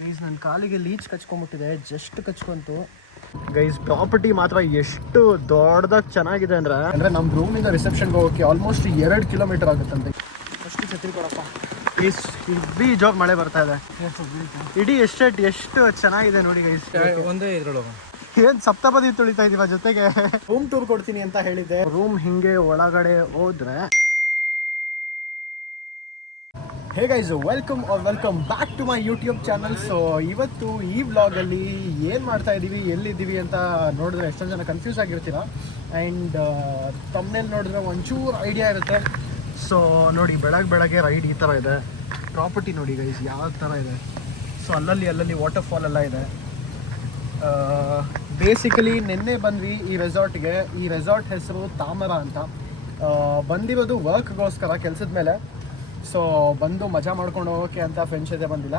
Guys ನನ್ನ ಕಾಲಿಗೆ leech ಕಚ್ಕೊಂಡ್ಬಿಟ್ಟಿದೆ ಜಸ್ಟ್ ಕಚ್ಕೊಂತು. ಗೈಸ್ ಪ್ರಾಪರ್ಟಿ ಮಾತ್ರ ಎಷ್ಟು ದೊಡ್ಡದಾಗಿ ಚೆನ್ನಾಗಿದೆ ಅಂದ್ರೆ ಅಂದ್ರೆ ನಮ್ಮ ಇಂದ ರಿಸೆಪ್ಷನ್ಗೆ ಹೋಗೋಕೆ ಆಲ್ಮೋಸ್ಟ್ ಎರಡು ಕಿಲೋಮೀಟರ್ ಆಗುತ್ತಂತೆ. ಅಷ್ಟು ಛತ್ರಿ ಕೊಡಪ್ಪ. ಇಸ್ ಇಡೀ ಜಾಬ್ ಮಳೆ ಬರ್ತಾ ಇದೆ. ಇಡೀ ಎಸ್ಟೇಟ್ ಎಷ್ಟು ಚೆನ್ನಾಗಿದೆ ನೋಡಿ ಗೈಸ್ ಒಂದೇ ಇದ್ರೊಳಗೆ ಏನ್ ಸಪ್ತಪದಿ ತುಳಿತಾ ಇದೀವ ಜೊತೆಗೆ? ರೂಮ್ ಟೂರ್ ಕೊಡ್ತೀನಿ ಅಂತ ಹೇಳಿದ್ದೆ. ರೂಮ್ ಹಿಂಗೆ ಒಳಗಡೆ ಹೋದ್ರೆ hey guys welcome are welcome back to my YouTube channel so ಇವತ್ತು ಈ ವ್ಲಾಗಲ್ಲಿ ಏನು ಮಾಡ್ತಾ ಇದ್ದೀವಿ ಎಲ್ಲಿದ್ದೀವಿ ಅಂತ ನೋಡಿದ್ರೆ ಎಷ್ಟೊಂದು ಜನ ಕನ್ಫ್ಯೂಸ್ ಆಗಿರ್ತೀರ? ಆ್ಯಂಡ್ ತಮ್ಮನೇಲಿ ನೋಡಿದ್ರೆ ಒಂಚೂರು ಐಡಿಯಾ ಇರುತ್ತೆ. ಸೊ ನೋಡಿ ಬೆಳಗ್ಗೆ ಬೆಳಗ್ಗೆ ರೈಡ್ ಈ ಥರ ಇದೆ. ಪ್ರಾಪರ್ಟಿ ನೋಡಿ ಗೈಸ್ ಯಾವ ಥರ ಇದೆ. ಸೊ ಅಲ್ಲಲ್ಲಿ ಅಲ್ಲಲ್ಲಿ ವಾಟರ್ ಫಾಲ್ ಎಲ್ಲ ಇದೆ. ಬೇಸಿಕಲಿ ನಿನ್ನೆ ಬಂದ್ವಿ ಈ ರೆಸಾರ್ಟ್ಗೆ ಈ ರೆಸಾರ್ಟ್ ಹೆಸರು ತಾಮರ ಅಂತ. ಬಂದಿರೋದು ವರ್ಕ್ಗೋಸ್ಕರ ಕೆಲಸದ ಮೇಲೆ. ಸೊ ಬಂದು ಮಜಾ ಮಾಡ್ಕೊಂಡು ಹೋಗೋಕೆ ಅಂತ ಫ್ರೆಂಡ್ಸ್ ಜೊತೆ ಬಂದಿಲ್ಲ.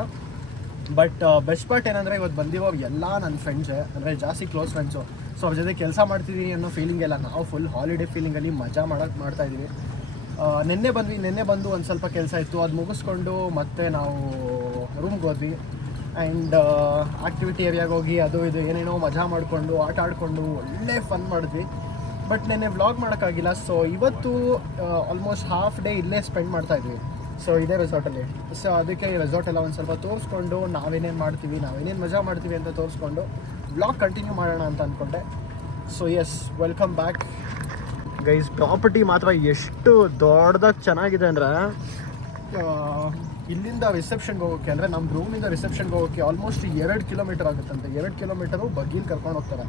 ಬಟ್ ಬೆಸ್ಟ್ ಪಾರ್ಟ್ ಏನಂದರೆ ಇವತ್ತು ಬಂದಿರೋ ಎಲ್ಲ ನನ್ನ ಫ್ರೆಂಡ್ಸೇ ಅಂದರೆ ಜಾಸ್ತಿ ಕ್ಲೋಸ್ ಫ್ರೆಂಡ್ಸು ಸೊ ಅವ್ರ ಜೊತೆ ಕೆಲಸ ಮಾಡ್ತಿದ್ದೀನಿ ಅನ್ನೋ ಫೀಲಿಂಗ್ ಎಲ್ಲ ನಾವು ಫುಲ್ ಹಾಲಿಡೇ ಫೀಲಿಂಗಲ್ಲಿ ಮಜಾ ಮಾಡ್ತಾ ಆ, ನಿನ್ನೆ ಬಂದ್ವಿ ನಿನ್ನೆ ಬಂದು ಒಂದು ಸ್ವಲ್ಪ ಕೆಲಸ ಇತ್ತು ಅದು ಮುಗಿಸ್ಕೊಂಡು ಮತ್ತೆ ನಾವು ರೂಮ್ಗೆ ಹೋದ್ವಿ. ಆ್ಯಂಡ್ ಆಕ್ಟಿವಿಟಿ ಏರಿಯಾಗೆ ಹೋಗಿ ಅದು ಇದು ಏನೇನೋ ಮಜಾ ಮಾಡಿಕೊಂಡು ಆಟ ಆಡಿಕೊಂಡು ಒಳ್ಳೆ ಫನ್ ಮಾಡಿದ್ವಿ. ಬಟ್ ನೆನ್ನೆ ವ್ಲಾಗ್ ಮಾಡೋಕ್ಕಾಗಿಲ್ಲ ಸೊ ಇವತ್ತು ಆಲ್ಮೋಸ್ಟ್ ಹಾಫ್ ಡೇ ಇಲ್ಲೇ ಸ್ಪೆಂಡ್ ಮಾಡ್ತಾ ಇದ್ವಿ. ಸೊ ಇದೇ ರೆಸಾರ್ಟಲ್ಲಿ ಸೊ ಅದಕ್ಕೆ ಈ ರೆಸಾರ್ಟ್ ಎಲ್ಲ ಒಂದು ಸ್ವಲ್ಪ ತೋರಿಸ್ಕೊಂಡು ನಾವೇನೇನು ಮಾಡ್ತೀವಿ ನಾವೇನೇನು ಮಜಾ ಮಾಡ್ತೀವಿ ಅಂತ ತೋರಿಸ್ಕೊಂಡು ಬ್ಲಾಗ್ ಕಂಟಿನ್ಯೂ ಮಾಡೋಣ ಅಂತ ಅಂದ್ಕೊಂಡೆ so yes welcome back guys property ಮಾತ್ರ ಎಷ್ಟು ದೊಡ್ಡದಾಗಿ ಚೆನ್ನಾಗಿದೆ ಅಂದರೆ ಇಲ್ಲಿಂದ ರಿಸೆಪ್ಷನ್ಗೆ ಹೋಗೋಕ್ಕೆ ಅಂದರೆ ನಮ್ಮ ರೂಮಿಂದ ರಿಸೆಪ್ಷನ್ಗೆ ಹೋಗೋಕ್ಕೆ ಆಲ್ಮೋಸ್ಟ್ ಎರಡು ಕಿಲೋಮೀಟರ್ ಆಗುತ್ತಂತೆ. ಎರಡು ಕಿಲೋಮೀಟರು ಬಗ್ಗೀಲ್ ಕರ್ಕೊಂಡು ಹೋಗ್ತಾರೆ.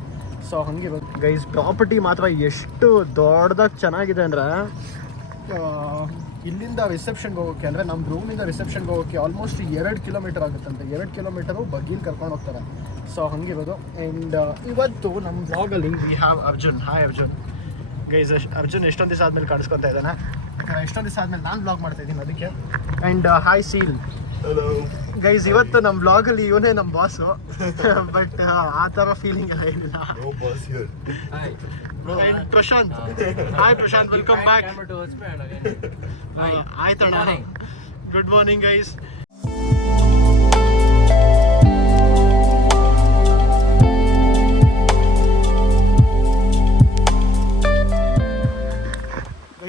ಸೊ ಹಂಗಿರೋದು ಗೈಸ್ ಪ್ರಾಪರ್ಟಿ ಮಾತ್ರ ಎಷ್ಟು ದೊಡ್ಡದಾಗಿ ಚೆನ್ನಾಗಿದೆ ಅಂದರೆ ಇಲ್ಲಿಂದ ರಿಸೆಪ್ಷನ್ಗೆ ಹೋಗೋಕ್ಕೆ ಅಂದರೆ ನಮ್ಮ ರೂಮಿಂದ ರಿಸೆಪ್ಷನ್ಗೆ ಹೋಗೋಕ್ಕೆ ಆಲ್ಮೋಸ್ಟ್ ಎರಡು ಕಿಲೋಮೀಟರ್ ಆಗುತ್ತಂತೆ. ಎರಡು ಕಿಲೋಮೀಟರು ಬಗ್ಗಿನ ಕರ್ಕೊಂಡು ಹೋಗ್ತಾರೆ. ಸೊ ಹಂಗಿರೋದು. ಆ್ಯಂಡ್ ಇವತ್ತು ನಮ್ಮ ಬ್ಲಾಗಲ್ಲಿ we have Arjun. Hi Arjun. Guys Arjun ಎಷ್ಟೊಂದು ದಿವಸ ಆದಮೇಲೆ ಕಾಣಿಸ್ಕೊತಾ ಇದ್ದಾನೆ? ಯಾಕಂದ್ರೆ ಎಷ್ಟೊಂದು ದಿವಸ ಆದ್ಮೇಲೆ ನಾನು ಬ್ಲಾಗ್ ಮಾಡ್ತಾ ಇದ್ದೀನಿ ಅದಕ್ಕೆ. ಆ್ಯಂಡ್ ಹಾಯ್ ಸೀಲ್ ಗೈಸ್ ಇವತ್ತು ನಮ್ಮ ಬ್ಲಾಗಲ್ಲಿ ಇವನೇ ನಮ್ಮ ಬಾಸು ಬಟ್ ಆ ಥರ ಫೀಲಿಂಗ್ ಎಲ್ಲ ಏನಿಲ್ಲ. No boss here. And Prashanth hi Prashanth welcome back ಆಯ್ತಣ್ಣ. Good morning guys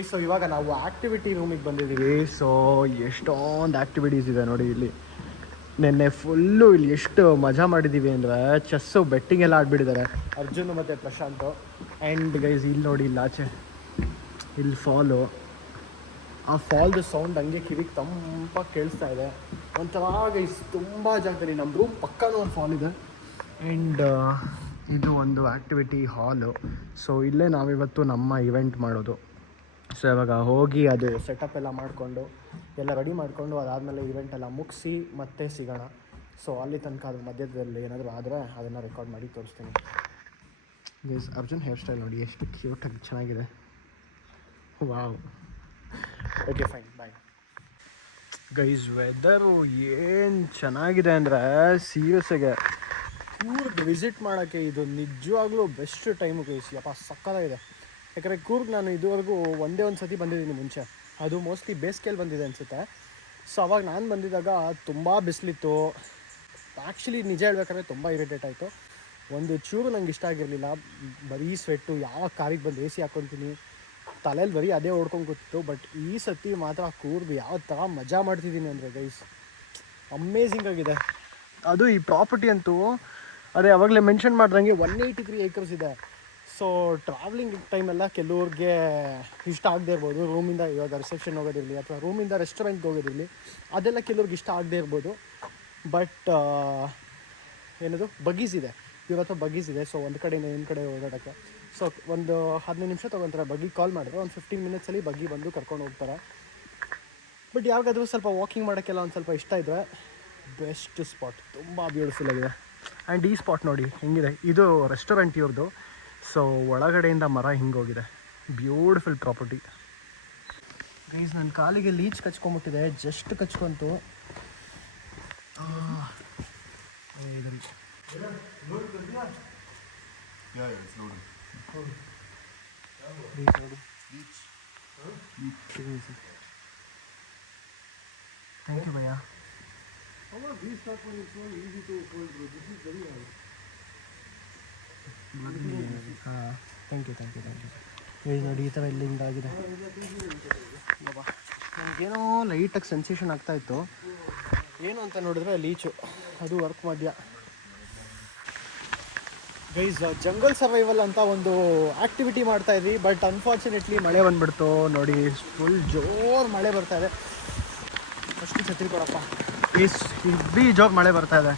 guys so ಇವಾಗ ನಾವು ಆಕ್ಟಿವಿಟಿ ರೂಮಿಗೆ ಬಂದಿದ್ದೀವಿ. ಸೊ ಎಷ್ಟೊಂದು ಆಕ್ಟಿವಿಟೀಸ್ ಇದೆ ನೋಡಿ ಇಲ್ಲಿ. ನಿನ್ನೆ ಫುಲ್ಲು ಇಲ್ಲಿ ಎಷ್ಟು ಮಜಾ ಮಾಡಿದ್ದೀವಿ ಅಂದರೆ ಚೆಸ್ಸು ಬೆಟ್ಟಿಂಗ್ ಎಲ್ಲ ಆಡ್ಬಿಟ್ಟಿದ್ದಾರೆ. ಅರ್ಜುನ್ ಮತ್ತು ಪ್ರಶಾಂತ್. ಆ್ಯಂಡ್ ಗೈಸ್ ಇಲ್ಲಿ ನೋಡಿ, ಇಲ್ಲಿ ಆಚೆ. ಇಲ್ಲಿ ಫಾಲು ಆ ಫಾಲ್ದು ಸೌಂಡ್ ಹಂಗೆ ಕಿವಿಗೆ ತಂಪಾಗಿ ಕೇಳಿಸ್ತಾ ಇದೆ. ಒಂಥರ ಗೈಸ್ ತುಂಬ ಜಾಗದಲ್ಲಿ ನಮ್ಮ ರೂಮ್ ಪಕ್ಕನೂ ಒಂದು ಫಾಲ್ ಇದೆ. ಆ್ಯಂಡ್ ಇದು ಒಂದು ಆ್ಯಕ್ಟಿವಿಟಿ ಹಾಲು ಸೊ ಇಲ್ಲೇ ನಾವಿವತ್ತು ನಮ್ಮ ಇವೆಂಟ್ ಮಾಡೋದು. ಸೊ ಇವಾಗ ಹೋಗಿ ಅದು ಸೆಟಪ್ ಎಲ್ಲ ಮಾಡಿಕೊಂಡು, ಎಲ್ಲ ರೆಡಿ ಮಾಡಿಕೊಂಡು ಅದಾದಮೇಲೆ ಇವೆಂಟ್ ಎಲ್ಲ ಮುಗಿಸಿ ಮತ್ತೆ ಸಿಗೋಣ. ಸೊ ಅಲ್ಲಿ ತನಕ ಅದ್ರ ಮಧ್ಯದಲ್ಲಿ ಏನಾದರೂ ಆದರೆ ಅದನ್ನು ರೆಕಾರ್ಡ್ ಮಾಡಿ ತೋರಿಸ್ತೀನಿ. ಗೈಸ್ ಅರ್ಜುನ್ ಹೇರ್ ಸ್ಟೈಲ್ ನೋಡಿ, ಎಷ್ಟು ಕ್ಯೂಟಾಗಿ ಚೆನ್ನಾಗಿದೆ. Wow okay fine bye guys weather ಏನು ಚೆನ್ನಾಗಿದೆ ಅಂದರೆ ಸೀರಿಯಸ್ಸಾಗೆ ಕೂರ್ಗ್ ವಿಸಿಟ್ ಮಾಡೋಕ್ಕೆ ಇದು ನಿಜವಾಗ್ಲೂ ಬೆಸ್ಟ್ ಟೈಮು ಗೈಸ್ ಯಪ್ಪ, ಸಕ್ಕತ್ತಾಗಿದೆ. ಯಾಕಂದರೆ ಕೂರ್ಗ್ ನಾನು ಇದುವರೆಗೂ ಒಂದೇ ಒಂದು ಸತಿ ಬಂದಿದ್ದೀನಿ ಮುಂಚೆ. ಅದು ಮೋಸ್ಟ್ಲಿ ಬೇಸಿಗೆಯಲ್ಲಿ ಬಂದಿದೆ ಅನಿಸುತ್ತೆ. ಸೊ ಅವಾಗ ನಾನು ಬಂದಿದ್ದಾಗ ತುಂಬ ಬಿಸಿಲಿತ್ತು. ಆ್ಯಕ್ಚುಲಿ ನಿಜ ಹೇಳ್ಬೇಕಾದ್ರೆ ತುಂಬ ಇರಿಟೇಟ್ ಆಯಿತು. ಒಂದು ಚೂರು ನಂಗೆ ಇಷ್ಟ ಆಗಿರಲಿಲ್ಲ. ಬರೀ ಸ್ವೆಟ್ಟು ಯಾವ ಕಾರಿಗೆ ಬಂದು ಎ ಸಿ ಹಾಕ್ಕೊತೀನಿ ತಲೆಯಲ್ಲಿ ಬರೀ ಅದೇ ಓಡ್ಕೊಂಡು ಕೂತಿತ್ತು. ಬಟ್ ಈ ಸತಿ ಮಾತ್ರ ಕೂರ್ದು ಯಾವ ಥರ ಮಜಾ ಮಾಡ್ತಿದ್ದೀನಿ ಅಂದರೆ ಗೈಸ್ ಅಮೇಝಿಂಗ್ ಆಗಿದೆ. ಅದು ಈ ಪ್ರಾಪರ್ಟಿ ಅಂತೂ ಅದೇ ಅವಾಗಲೇ ಮೆನ್ಷನ್ ಮಾಡ್ದಂಗೆ ಒನ್ ಏಯ್ಟಿ ತ್ರೀ ಏಕರ್ಸ್ ಇದೆ. ಸೊ ಟ್ರಾವೆಲಿಂಗ್ ಟೈಮೆಲ್ಲ ಕೆಲವ್ರಿಗೆ ಇಷ್ಟ ಆಗದೆ ಇರ್ಬೋದು. ರೂಮಿಂದ ಇವಾಗ ರಿಸೆಪ್ಷನ್ ಹೋಗೋದಿರಲಿ ಅಥವಾ ರೂಮಿಂದ ರೆಸ್ಟೋರೆಂಟ್ಗೆ ಹೋಗೋದಿರಲಿ, ಅದೆಲ್ಲ ಕೆಲವ್ರಿಗೆ ಇಷ್ಟ ಆಗದೆ ಇರ್ಬೋದು. ಬಟ್ ಏನದು? ಬಗೀಸ್ ಇದೆ. ಇವ್ರ ಬಗೀಸ್ ಇದೆ. ಸೊ ಒಂದು ಕಡೆಯಿಂದ ಇನ್ನೊಂದು ಕಡೆ ಓಡಾಡೋಕ್ಕೆ. ಸೊ ಒಂದು ಹದಿನೈದು ನಿಮಿಷ ತೊಗೊತಾರೆ. ಬಗ್ಗಿ ಕಾಲ್ ಮಾಡಿದ್ರೆ ಒಂದು ಫಿಫ್ಟೀನ್ ಮಿನಿಟ್ಸಲ್ಲಿ ಬಗ್ಗಿ ಬಂದು ಕರ್ಕೊಂಡು ಹೋಗ್ತಾರೆ. ಬಟ್ ಯಾವಾಗಾದರೂ ಸ್ವಲ್ಪ ವಾಕಿಂಗ್ ಮಾಡೋಕ್ಕೆಲ್ಲ ಒಂದು ಸ್ವಲ್ಪ ಇಷ್ಟ ಇದ್ದರೆ ಬೆಸ್ಟ್ ಸ್ಪಾಟ್ ತುಂಬ ಬ್ಯೂಟಿಫುಲ್ ಆಗಿದೆ. ಆ್ಯಂಡ್ ಈ ಸ್ಪಾಟ್ ನೋಡಿ, ಹೆಂಗಿದೆ? ಇದು ರೆಸ್ಟೋರೆಂಟ್ ಇವ್ರದ್ದು ಸೊ ಒಳಗಡೆಯಿಂದ ಮರ ಹಿಂಗೋಗಿದೆ. ಬ್ಯೂಟಿಫುಲ್ ಪ್ರಾಪರ್ಟಿ ಗೈಸ್ ನನ್ನ ಕಾಲಿಗೆ ಲೀಚ್ ಕಚ್ಕೊಂಬಿಟ್ಟಿದೆ. ಜಸ್ಟ್ ಕಚ್ಕೊಂತು. ಥ್ಯಾಂಕ್ ಯು ಭಯ್ಯ. ಹಾಂ thank you thank you thank you ಇದು ನೋಡಿ, ಈ ಥರ ಇಲ್ಲಿಂದ ಆಗಿದೆ ನನಗೇನೋ ಲೈಟಾಗಿ ಸೆನ್ಸೇಷನ್ ಆಗ್ತಾ ಇತ್ತು. ಏನು ಅಂತ ನೋಡಿದ್ರೆ ಲೀಚು ಅದು ವರ್ಕ್ ಮಾಡ್ಯ. ಗೈಸ್ ಜಂಗಲ್ ಸರ್ವೈವಲ್ ಅಂತ ಒಂದು ಆಕ್ಟಿವಿಟಿ ಮಾಡ್ತಾ ಇದ್ವಿ ಬಟ್ ಅನ್ಫಾರ್ಚುನೇಟ್ಲಿ ಮಳೆ ಬಂದ್ಬಿಡ್ತು. ನೋಡಿ ಫುಲ್ ಜೋರು ಮಳೆ ಬರ್ತಾ ಇದೆ. ಅಷ್ಟು ಛತ್ರಿ ಕೊಡಪ್ಪ. ಇಸ್ ಇಡೀ ಜೋರು ಮಳೆ ಬರ್ತಾ ಇದೆ.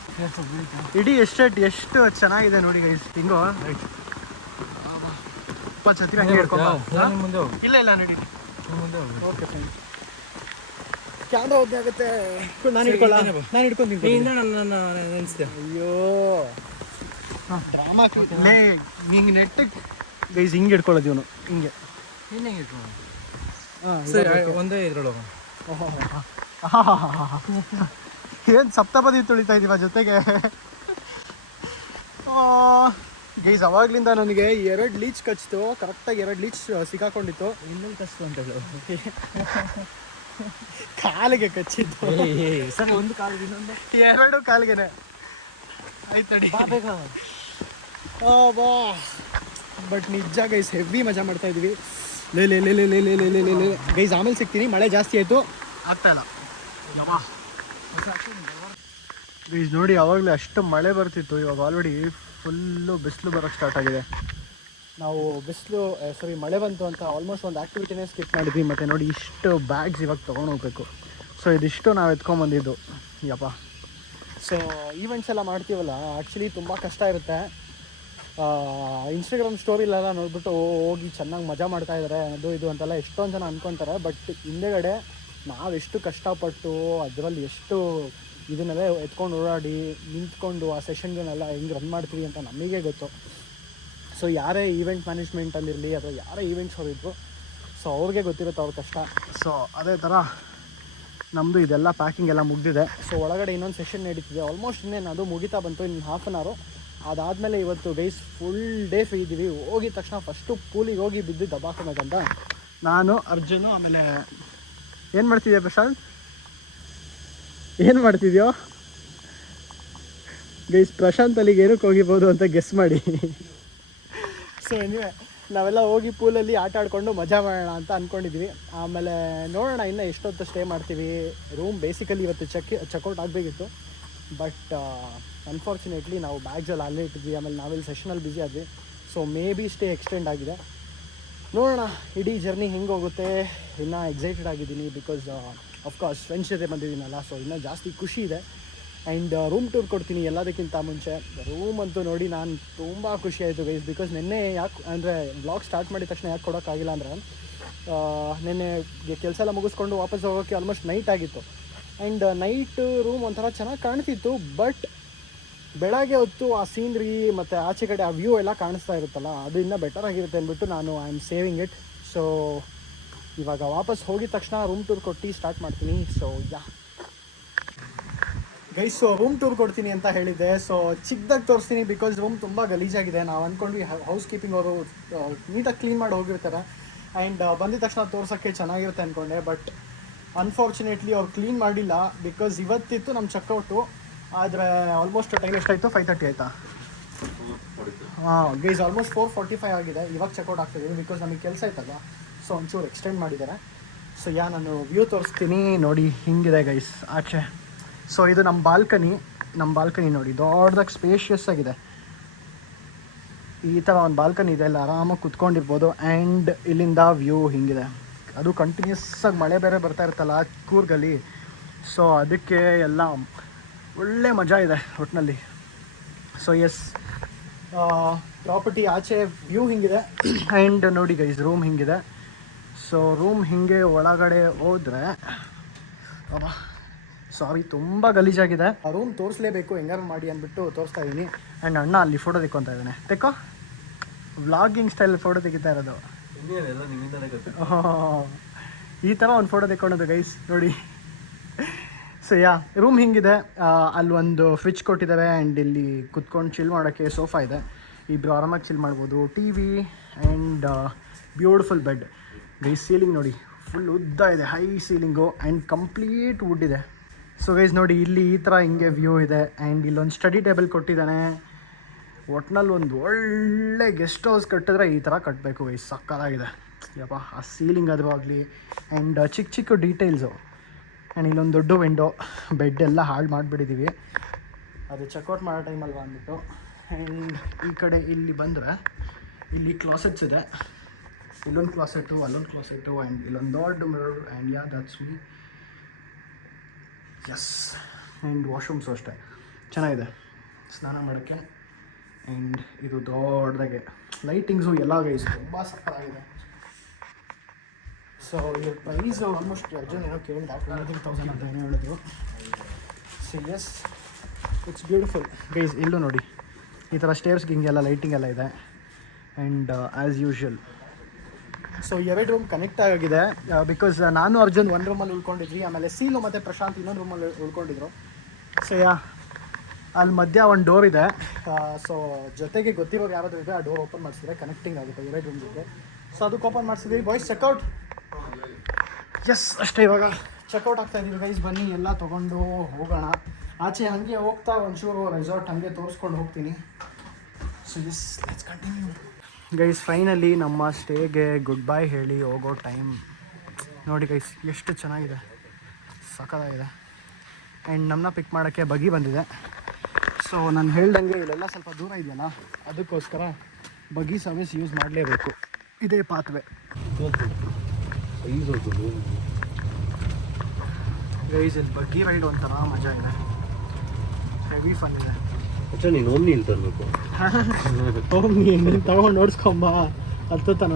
ಇಡೀ ಎಸ್ಟೇಟ್ ಎಷ್ಟು ಚೆನ್ನಾಗಿದೆ ನೋಡಿ ಗೈಸ್ ಹಿಂಗೋ? ರೈಟ್ ಛತ್ರಿ ಹಂಗೆ ಹಿಡ್ಕೊಂಡ್ ಬಾ. ಮುಂದೆ ಹೋಗು. ಇಲ್ಲ ಇಲ್ಲ ನಡಿ. ಮುಂದೆ ಹೋಗು. ಓಕೆ ಕ್ಯಾಮ್ರಾ ಆಗುತ್ತೆ. ನಾನು ಹಿಡ್ಕೊಳ್ಳ? ನಾನು ಹಿಡ್ಕೊಂತೀನಿ ನೀಯಿಂದ ನನ್ನ ನೆನೆಸ್ತೆ. ಅಯ್ಯೋ. ಡ್ರಾಮಾ ಲೇ ಹಿಂಗೆ ಗೈಸ್ ಹಿಂಗೆ ಹಿಡ್ಕೊಳ್ಳೋದು ಇವನು. ಹಿಂಗೆ. ನೀನು ಹೆಂಗೆ ಇಟ್ಕೊಂಡು ಹಾಂ ಸರಿ ಒಂದೇ ಇದ್ರೊಳಗೆ. ಏನು ಸಪ್ತಪದಿ ತುಳಿತಾ ಇದೀವ ಜೊತೆಗೆ? ಗೈಸ್ ಅವಾಗ್ಲಿಂದ ನನಗೆ ಎರಡು ಲೀಚ್ ಕಚ್ತು ಕರೆಕ್ಟಾಗಿ ಎರಡು ಲೀಚ್ ಸಿಕ್ಕಾಕೊಂಡಿತ್ತು. ಇನ್ನೊಂದು ಕಚ್ಚಿತು ಅಂತ ಹೇಳು. ಕಾಲಿಗೆ ಕಚ್ಚಿತ್ತು. ಸರಿ ಒಂದು ಕಾಲಿಗೆ ಇನ್ನೊಂದು. ಎರಡು ಕಾಲಿಗೆನೆ. ಆಯ್ತಡಿ. ಬಾ ಓ ಬಾ. ಬಟ್ ನಿಜ ಗೈಸ್ ಹೆವಿ ಮಜಾ ಮಾಡ್ತಾ ಇದೀವಿ. ಲೇ ಲೇ ಲೇ ಲೇ ಲೇ ಲೇ ಲೇ ಲೇ ಲೇ. ಲೇ ಗೈಸ್ ಆಮೇಲೆ ಸಿಗ್ತೀನಿ. ಮಳೆ ಜಾಸ್ತಿ ಆಯಿತು. ಆಗ್ತಾ ಇಲ್ಲ. ಗೈಸ್ ನೋಡಿ, ಅವಾಗಲೇ ಅಷ್ಟು ಮಳೆ ಬರ್ತಿತ್ತು. ಇವಾಗ ಆಲ್ರೆಡಿ ಫುಲ್ಲು ಬಿಸಿಲು ಬರೋಕ್ಕೆ ಸ್ಟಾರ್ಟ್ ಆಗಿದೆ. ನಾವು ಬಿಸಿಲು ಸಾರಿ ಮಳೆ ಬಂತು ಅಂತ ಆಲ್ಮೋಸ್ಟ್ ಒಂದು ಆ್ಯಕ್ಟಿವಿಟಿನೇ ಸ್ಕಿಪ್ ಮಾಡಿದ್ವಿ. ಮತ್ತು ನೋಡಿ, ಇಷ್ಟು ಬ್ಯಾಗ್ಸ್ ಇವಾಗ ತೊಗೊಂಡು ಹೋಗ್ಬೇಕು. ಸೊ ಇದಿಷ್ಟು ನಾವು ಎತ್ಕೊಂಬಂದಿದ್ದು ಯಪ್ಪ. ಸೊ ಈವೆಂಟ್ಸ್ ಎಲ್ಲ ಮಾಡ್ತೀವಲ್ಲ ಆ್ಯಕ್ಚುಲಿ ತುಂಬ ಕಷ್ಟ ಇರುತ್ತೆ. ಇನ್ಸ್ಟಾಗ್ರಾಮ್ ಸ್ಟೋರಿಲೆಲ್ಲ ನೋಡಿಬಿಟ್ಟು ಹೋಗಿ ಚೆನ್ನಾಗಿ ಮಜಾ ಮಾಡ್ತಾ ಇದ್ದಾರೆ ಅದು ಇದು ಅಂತೆಲ್ಲ ಎಷ್ಟೊಂದು ಜನ ಅಂದ್ಕೊತಾರೆ ಬಟ್ ಹಿಂದೆಗಡೆ ನಾವೆಷ್ಟು ಕಷ್ಟಪಟ್ಟು ಅದರಲ್ಲಿ ಎಷ್ಟು ಇದನ್ನೆಲ್ಲ ಎತ್ಕೊಂಡು ಓಡಾಡಿ ನಿಂತ್ಕೊಂಡು ಆ ಸೆಷನ್ಗಳನ್ನೆಲ್ಲ ಹೆಂಗೆ ರನ್ ಮಾಡ್ತೀವಿ ಅಂತ ನಮಗೆ ಗೊತ್ತು. ಸೊ ಯಾರೇ ಈವೆಂಟ್ ಮ್ಯಾನೇಜ್ಮೆಂಟಲ್ಲಿರಲಿ ಅಥವಾ ಯಾರೇ ಈವೆಂಟ್ಸ್ ಅವರಿದ್ರು ಸೊ ಅವ್ರಿಗೆ ಗೊತ್ತಿರುತ್ತೆ ಅವ್ರ ಕಷ್ಟ. ಸೊ ಅದೇ ಥರ ನಮ್ಮದು ಇದೆಲ್ಲ ಪ್ಯಾಕಿಂಗ್ ಎಲ್ಲ ಮುಗಿದಿದೆ. ಸೊ ಒಳಗಡೆ ಇನ್ನೊಂದು ಸೆಷನ್ ನಡೀತಿದೆ. ಆಲ್ಮೋಸ್ಟ್ ಇನ್ನೇನು ಅದು ಮುಗಿತಾ ಬಂತು ಇನ್ನು ಹಾಫ್ ಅನ್ ಅವರು ಅದಾದಮೇಲೆ ಇವತ್ತು ಗೈಸ್ ಫುಲ್ ಡೇ ಫ್ರೀ ಇದ್ದೀವಿ ಹೋಗಿದ ತಕ್ಷಣ ಫಸ್ಟು ಪೂಲಿಗೆ ಹೋಗಿ ಬಿದ್ದು ದಬಾಕೋಬೇಕಂತ ನಾನು, ಅರ್ಜುನು, ಆಮೇಲೆ ಏನು ಮಾಡ್ತಿದ್ಯಾ ಪ್ರಶಾಂತ್? ಏನು ಮಾಡ್ತಿದ್ಯೋ? ಗೈಸ್, ಪ್ರಶಾಂತ್ ಅಲ್ಲಿಗೆ ಏನಕ್ಕೆ ಹೋಗಿಬೋದು ಅಂತ ಗೆಸ್ ಮಾಡಿ. ಸೊ ಎನಿವೆ ನಾವೆಲ್ಲ ಹೋಗಿ ಪೂಲಲ್ಲಿ ಆಟ ಆಡಿಕೊಂಡು ಮಜಾ ಮಾಡೋಣ ಅಂತ ಅಂದ್ಕೊಂಡಿದ್ವಿ ಆಮೇಲೆ ನೋಡೋಣ ಇನ್ನು ಎಷ್ಟೊತ್ತು ಸ್ಟೇ ಮಾಡ್ತೀವಿ. ರೂಮ್ ಬೇಸಿಕಲಿ ಇವತ್ತು ಚೆಕ್ ಚೆಕ್ಔಟ್ ಆಗಬೇಕಿತ್ತು. ಬಟ್ ಅನ್ಫಾರ್ಚುನೇಟ್ಲಿ ನಾವು ಬ್ಯಾಗ್ಸಲ್ಲಿ ಅಲ್ಲೇ ಇಟ್ಟಿದ್ವಿ. ಆಮೇಲೆ ನಾವೆಲ್ಲಿ ಸೆಷನಲ್ಲಿ ಬ್ಯುಸಿ ಆದ್ವಿ. So maybe stay extend ಆಗಿದೆ. ನೋಡೋಣ, ಇಡೀ ಜರ್ನಿ ಹೆಂಗೆ ಹೋಗುತ್ತೆ? ಇನ್ನೂ ಎಕ್ಸೈಟೆಡ್ ಆಗಿದ್ದೀನಿ ಬಿಕಾಸ್ ಅಫ್ಕೋರ್ಸ್ ಫ್ರೆಂಡ್ಸ್ ಜೊತೆ ಬಂದಿದ್ದೀನಲ್ಲ ಸೊ ಇನ್ನೂ ಜಾಸ್ತಿ ಖುಷಿ ಇದೆ. ಆ್ಯಂಡ್ ರೂಮ್ ಟೂರ್ ಕೊಡ್ತೀನಿ ಎಲ್ಲದಕ್ಕಿಂತ ಮುಂಚೆ. ರೂಮ್ ಅಂತೂ ನೋಡಿ ನಾನು ತುಂಬ ಖುಷಿ ಆಯಿತು ಗೈಸ್ ಬಿಕಾಸ್ ನಿನ್ನೆ ಯಾಕೆ, ಅಂದರೆ ಬ್ಲಾಗ್ ಸ್ಟಾರ್ಟ್ ಮಾಡಿದ ತಕ್ಷಣ ಯಾಕೆ ಕೊಡೋಕ್ಕಾಗಿಲ್ಲ ಅಂದರೆ ನಿನ್ನೆ ಕೆಲಸ ಎಲ್ಲ ಮುಗಿಸ್ಕೊಂಡು ವಾಪಸ್ ಹೋಗೋಕ್ಕೆ ಆಲ್ಮೋಸ್ಟ್ ನೈಟ್ ಆಗಿತ್ತು. ಆ್ಯಂಡ್ ನೈಟ್ ರೂಮ್ ಒಂಥರ ಚೆನ್ನಾಗಿ ಕಾಣ್ತಿತ್ತು ಬಟ್ ಬೆಳಗ್ಗೆ ಹೊತ್ತು ಆ ಸೀನ್ರಿ ಮತ್ತು ಆಚೆ ಕಡೆ ಆ ವ್ಯೂ ಎಲ್ಲ ಕಾಣಿಸ್ತಾ ಇರುತ್ತಲ್ಲ, ಅದು ಇನ್ನೂ ಬೆಟರ್ ಆಗಿರುತ್ತೆ ಅಂದ್ಬಿಟ್ಟು ನಾನು I am saving it so ಇವಾಗ ವಾಪಸ್ ಹೋಗಿದ ತಕ್ಷಣ ರೂಮ್ ಟೂರ್ ಕೊಟ್ಟು ಸ್ಟಾರ್ಟ್ ಮಾಡ್ತೀನಿ. So yeah. Guys so room tour ಕೊಡ್ತೀನಿ ಅಂತ ಹೇಳಿದ್ದೆ. ಸೊ ಚಿಕ್ಕದಾಗಿ ತೋರಿಸ್ತೀನಿ ಬಿಕಾಸ್ ರೂಮ್ ತುಂಬ ಗಲೀಜಾಗಿದೆ. ನಾವು ಅಂದ್ಕೊಂಡ್ವಿ ಹೌಸ್ ಕೀಪಿಂಗ್ ಅವರು ನೀಟಾಗಿ ಕ್ಲೀನ್ ಮಾಡಿ ಹೋಗಿರ್ತಾರೆ. ಆ್ಯಂಡ್ ಬಂದಿದ ತಕ್ಷಣ ತೋರ್ಸೋಕ್ಕೆ ಚೆನ್ನಾಗಿರುತ್ತೆ ಅಂದ್ಕೊಂಡೆ ಬಟ್ ಅನ್ಫಾರ್ಚುನೇಟ್ಲಿ ಅವ್ರು ಕ್ಲೀನ್ ಮಾಡಿಲ್ಲ ಬಿಕಾಸ್ ಇವತ್ತಿತ್ತು ನಮ್ಮ ಚೆಕ್ಔಟು ಆದರೆ ಆಲ್ಮೋಸ್ಟ್ ಟೈಮ್ ಎಷ್ಟಾಯಿತು? ಫೈವ್ ತರ್ಟಿ ಆಯಿತಾ? ಹಾಂ guys almost four forty five ಆಗಿದೆ. ಇವಾಗ ಚೆಕ್ಔಟ್ ಆಗ್ತಾಯಿದ್ದೀವಿ ಬಿಕಾಸ್ ನಮಗೆ ಕೆಲಸ ಇತ್ತಲ್ಲ ಸೊ ಒಂಚೂರು ಎಕ್ಸ್ಟೆಂಡ್ ಮಾಡಿದ್ದಾರೆ. ಸೊ ಯಾ, ನಾನು ವ್ಯೂ ತೋರಿಸ್ತೀನಿ. ನೋಡಿ, ಹಿಂಗಿದೆ ಗೈಸ್ ಆಚೆ. ಸೊ ಇದು ನಮ್ಮ ಬಾಲ್ಕನಿ ನಮ್ಮ ಬಾಲ್ಕನಿ ನೋಡಿ, ದೊಡ್ಡದಾಗಿ ಸ್ಪೇಷಿಯಸ್ ಆಗಿದೆ. ಈ ಥರ ಒಂದು ಬಾಲ್ಕನಿ ಇದೆ ಅಲ್ಲಿ ಆರಾಮಾಗಿ ಕುತ್ಕೊಂಡಿರ್ಬೋದು. ಆ್ಯಂಡ್ ಇಲ್ಲಿಂದ ವ್ಯೂ ಹಿಂಗಿದೆ. ಅದು ಕಂಟಿನ್ಯೂಸ್ ಆಗಿ ಮಳೆ ಬೇರೆ ಬರ್ತಾ ಇರ್ತಲ್ಲ ಕೂರ್ಗಲ್ಲಿ. ಸೊ ಅದಕ್ಕೆ ಎಲ್ಲ ಒಳ್ಳೆ ಮಜಾ ಇದೆ ಒಟ್ಟಿನಲ್ಲಿ ಸೊ ಎಸ್ ಪ್ರಾಪರ್ಟಿ ಆಚೆ ವ್ಯೂ ಹಿಂಗಿದೆ. ಆ್ಯಂಡ್ ನೋಡಿ ಗೈಸ್ ರೂಮ್ ಹಿಂಗಿದೆ. ಸೊ ರೂಮ್ ಹಿಂಗೆ ಒಳಗಡೆ ಹೋದರೆ ಸಾರಿ ತುಂಬ ಗಲೀಜಾಗಿದೆ. ಆ ರೂಮ್ ತೋರಿಸ್ಲೇಬೇಕು, ಹೆಂಗಾರು ಮಾಡಿ ಅಂದ್ಬಿಟ್ಟು ತೋರಿಸ್ತಾ ಇದ್ದೀನಿ ಆ್ಯಂಡ್ ಅಣ್ಣ ಅಲ್ಲಿ ಫೋಟೋ ತೆಕ್ಕೊತಾ ಇದ್ದಾನೆ. ತೆಕ್ಕೋ. ವ್ಲಾಗಿಂಗ್ ಸ್ಟೈಲ್ ಫೋಟೋ ತೆಗಿತಾ ಇರೋದು. ಈ ಥರ ಒಂದು ಫೋಟೋ ತೆಕ್ಕೊಳ್ಳೋದು ಗೈಸ್ ನೋಡಿ. ಸೊ ಯಾ ರೂಮ್ ಹಿಂಗಿದೆ. ಅಲ್ಲಿ ಒಂದು ಫ್ರಿಜ್ ಕೊಟ್ಟಿದ್ದಾರೆ ಆ್ಯಂಡ್ ಇಲ್ಲಿ ಕುತ್ಕೊಂಡು ಚಿಲ್ ಮಾಡೋಕ್ಕೆ ಸೋಫಾ ಇದೆ. ಇಬ್ಬರು ಆರಾಮಾಗಿ ಚಿಲ್ ಮಾಡ್ಬೋದು. T V and beautiful bed guys ceiling ನೋಡಿ ಫುಲ್ ಉದ್ದ ಇದೆ high ceiling and complete wood ಇದೆ. ಸೊ ಗೈಸ್ ನೋಡಿ, ಇಲ್ಲಿ ಈ ಥರ ಹಿಂಗೆ ವ್ಯೂ ಇದೆ ಆ್ಯಂಡ್ ಇಲ್ಲೊಂದು ಸ್ಟಡಿ ಟೇಬಲ್ ಕೊಟ್ಟಿದ್ದಾನೆ. ಒಟ್ನಲ್ಲಿ ಒಂದು ಒಳ್ಳೆ ಗೆಸ್ಟ್ ಹೌಸ್ ಕಟ್ಟಿದ್ರೆ ಈ ಥರ ಕಟ್ಟಬೇಕು ಗೈಸ್ ಸಕ್ಕದಾಗಿದೆ ಯಪ್ಪ, ಆ ಸೀಲಿಂಗ್ ಅದು ಆಗಲಿ ಆ್ಯಂಡ್ ಚಿಕ್ಕ ಚಿಕ್ಕ ಡೀಟೇಲ್ಸು ಆ್ಯಂಡ್ ಇಲ್ಲೊಂದು ದೊಡ್ಡ ವಿಂಡೋ ಬೆಡ್ ಎಲ್ಲ ಹಾಳು ಮಾಡಿಬಿಟ್ಟಿದ್ದೀವಿ ಅದು ಚೆಕ್ಔಟ್ ಮಾಡೋ ಟೈಮಲ್ಲಿ ಅಂದ್ಬಿಟ್ಟು. ಆ್ಯಂಡ್ ಈ ಕಡೆ ಇಲ್ಲಿ ಬಂದರೆ, ಇಲ್ಲಿ ಕ್ಲಾಸೆಟ್ಸ್ ಇದೆ. ಇಲ್ಲೊಂದು ಕ್ಲಾಸೆಟ್ಟು ಅಲ್ಲೊಂದು ಕ್ಲಾಸೆಟ್ಟು ಆ್ಯಂಡ್ ಇಲ್ಲೊಂದು ದೊಡ್ಡ mirror and yeah that's me yes and washrooms ಅಷ್ಟೇ ಚೆನ್ನಾಗಿದೆ. ಸ್ನಾನ ಮಾಡೋಕ್ಕೆ ಆ್ಯಂಡ್ ಇದು ದೊಡ್ಡದಾಗೆ. ಲೈಟಿಂಗ್ಸು ಎಲ್ಲ ಗೈಸ್ ತುಂಬ ಸಕ್ಕತ್ತಾಗಿದೆ ಸೊ ಇದ್ರ ಪ್ರೈಸು ಆಲ್ಮೋಸ್ಟ್ ಅರ್ಜುನ್ ಏನೋ ಕೇಳಿದ ಟ್ವೆಂಟಿ ತೌಸಂಡ್ ಅಂತ ಏನೋ ಹೇಳಿದ್ರು. So yes it's beautiful guys ಇಲ್ಲೂ ನೋಡಿ. ಈ ಥರ ಸ್ಟೇರ್ಸ್ಗೆ ಹಿಂಗೆಲ್ಲ ಲೈಟಿಂಗ್ ಎಲ್ಲ ಇದೆ. ಆ್ಯಂಡ್ ಆ್ಯಸ್ ಯೂಶ್ವಲ್ ಸೊ ಎರಡು ರೂಮ್ ಕನೆಕ್ಟ್ ಆಗಿದೆ ಬಿಕಾಸ್ ನಾನು ಅರ್ಜುನ್ ಒಂದು ರೂಮಲ್ಲಿ ಉಳ್ಕೊಂಡಿದ್ವಿ, ಆಮೇಲೆ ಸೀಲು ಮತ್ತು ಪ್ರಶಾಂತ್ ಇನ್ನೊಂದು ರೂಮಲ್ಲಿ ಉಳ್ಕೊಂಡಿದ್ರು. ಸೊ ಯಾ, ಅಲ್ಲಿ ಮಧ್ಯ ಒಂದು ಡೋರ್ ಇದೆ. ಸೊ ಜೊತೆಗೆ ಗೊತ್ತಿರೋ ಯಾರಾದರೂ ಇದೆ ಆ ಡೋರ್ ಓಪನ್ ಮಾಡಿಸಿದ್ರೆ ಕನೆಕ್ಟಿಂಗ್ ಆಗುತ್ತೆ ಎರಡು ರೂಮ್ ಜೊತೆ. ಸೊ ಅದಕ್ಕೆ ಓಪನ್ ಮಾಡಿಸಿದ್ವಿ. ಬಾಯ್ಸ್ ಚೆಕ್ಔಟ್ ಎಸ್ ಅಷ್ಟೇ ಇವಾಗ ಚೆಕ್ಔಟ್ ಆಗ್ತಾ ಇದ್ದೀವಿ ಗೈಸ್ ಬನ್ನಿ, ಎಲ್ಲ ತೊಗೊಂಡು ಹೋಗೋಣ. ಆಚೆ ಹಾಗೆ ಹೋಗ್ತಾ ಒಂಚೂರು ರೆಸಾರ್ಟ್ ಹಾಗೆ ತೋರಿಸ್ಕೊಂಡು ಹೋಗ್ತೀನಿ. So yes let's continue guys finally ನಮ್ಮ ಸ್ಟೇಗೆ ಗುಡ್ ಬೈ ಹೇಳಿ ಹೋಗೋ ಟೈಮ್ ನೋಡಿ ಗೈಸ್ ಎಷ್ಟು ಚೆನ್ನಾಗಿದೆ. ಸಖತ್ತಾಗಿದೆ. ಆ್ಯಂಡ್ ನಮ್ಮನ್ನ ಪಿಕ್ ಮಾಡೋಕ್ಕೆ ಬಗಿ ಬಂದಿದೆ. ಸೊ ನಾನು ಹೇಳ್ದಂಗೆ ಇಲ್ಲೆಲ್ಲ ಸ್ವಲ್ಪ ದೂರ ಇದೆಯಲ್ಲ, ಅದಕ್ಕೋಸ್ಕರ ಬಗಿ ಸರ್ವಿಸ್ ಯೂಸ್ ಮಾಡಲೇಬೇಕು. ಇದೇ ಪಾತ್ವೆ ಗೈಸ್ ಇಲ್ಲಿ ಬಗ್ಗಿ ರೈಡ್ ಒಂಥರ ಮಜಾ ಇದೆ. ಹೆವಿ ಫನ್ ಇದೆ. ಅಚ್ಚ ನೀನು ಒಮ್ಮೆ ಇಲ್ಲಿ ತರಬೇಕು. ಹೋಗಿ ನೀನು ತಗೊಂಡು ನೋಡ್ಸ್ಕೊಂಬ. ಹತ್ತುತ್ತಾನ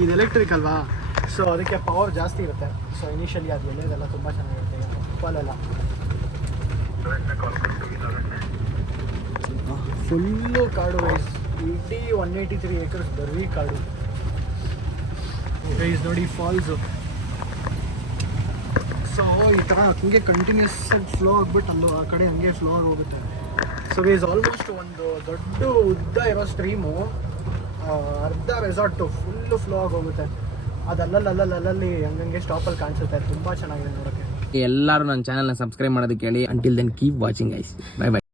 ಇದು ಎಲೆಕ್ಟ್ರಿಕ್ ಅಲ್ವಾ? ಸೊ ಅದಕ್ಕೆ ಪವರ್ ಜಾಸ್ತಿ ಇರುತ್ತೆ. ಸೊ ಇನಿಷಿಯಲಿ ಅದು ಎಳೆಯೋದೆಲ್ಲ ತುಂಬ ಚೆನ್ನಾಗಿರುತ್ತೆ. ಉಪ್ಪಲೆಲ್ಲ ಫುಲ್ಲು ಕಾಡು ವೈಸ್ ಇಡೀ ಒನ್ ಏಯ್ಟಿ ತ್ರೀ ಏಕರ್ಸ್ ಬರೀ ಕಾಡು. ವೈಸ್ ನೋಡಿ ಫಾಲ್ಸು ಸೊ ಈ ಥರ ಹಂಗೆ ಕಂಟಿನ್ಯೂಸ್ ಆಗಿ ಫ್ಲೋ ಆಗ್ಬಿಟ್ಟು ಅಲ್ಲೂ ಆ ಕಡೆ ಹಂಗೆ ಫ್ಲೋ ಆಗಿ ಹೋಗುತ್ತೆ ಸೊ ಈಸ್ ಆಲ್ಮೋಸ್ಟ್ ಒಂದು ದೊಡ್ಡ ಉದ್ದ ಇರೋ ಸ್ಟ್ರೀಮು ಅರ್ಧ ರೆಸಾರ್ಟು ಫುಲ್ಲು ಫ್ಲೋ ಆಗಿ ಹೋಗುತ್ತೆ. ಅದು ಅಲ್ಲಲ್ಲಿ ಹಂಗಂಗೆ ಸ್ಟಾಪಲ್ಲಿ ಕಾಣಿಸುತ್ತೆ. ತುಂಬ ಚೆನ್ನಾಗಿದೆ ನೋಡೋಕ್ಕೆ. ಎಲ್ಲರೂ ನನ್ನ ಚಾನಲ್ನ ಸಬ್ಸ್ಕ್ರೈಬ್ ಮಾಡೋದಕ್ಕೆ ಹೇಳಿ. Until then keep watching ice bye by